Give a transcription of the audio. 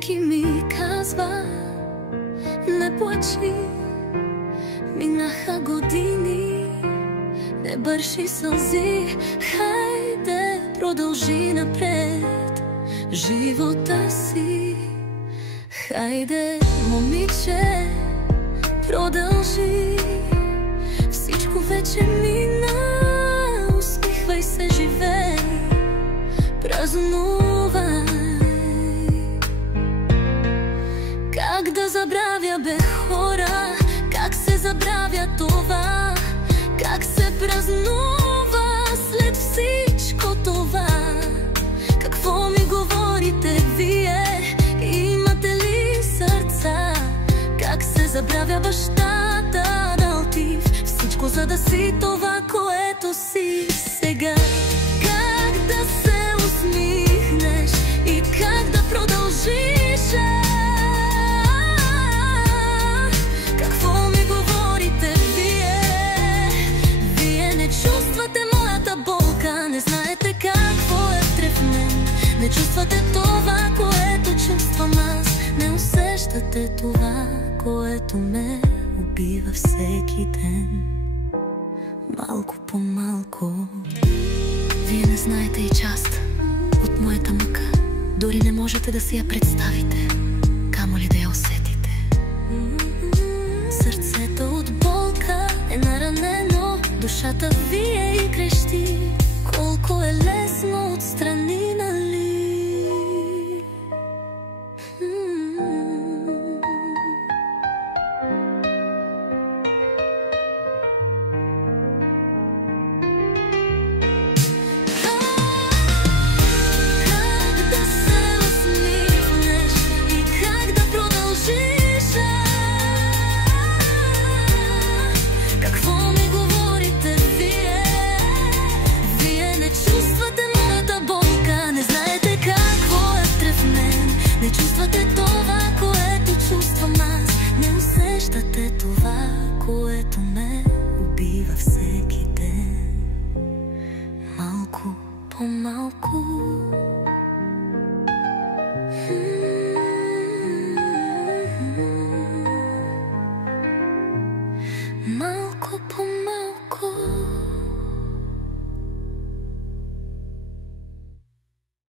Всеки ми казва: не плачи, минаха години, не бърши сълзи, хайде продължи напред живота си. Хайде, момиче, продължи, всичко вече мина, усмихвай се, живей, празнувай. Как да забравя, бе, хора, как се забравя това, как се празнува след всичко това? Какво ми говорите вие, имате ли сърца? Как се забравя бащата на Алтив, всичко за да си това, което си сега? Как да се усмихнеш и как да продължиш? Какво ми говорите вие? Вие не чувствате моята болка, не знаете какво е тревнен, не чувствате това, което чувствам аз, не усещате това, което ме убива всеки ден, малко по малко. Вие не знаете и част от моята мъка, дори не можете да си я представите, камо ли да я усетите. Сърцето от болка е наранено, душата вие и крещи, колко е лесно отстрани, нали? Не чувствате това, което чувствам аз, не усещате това, което ме убива всеки ден, малко по малко.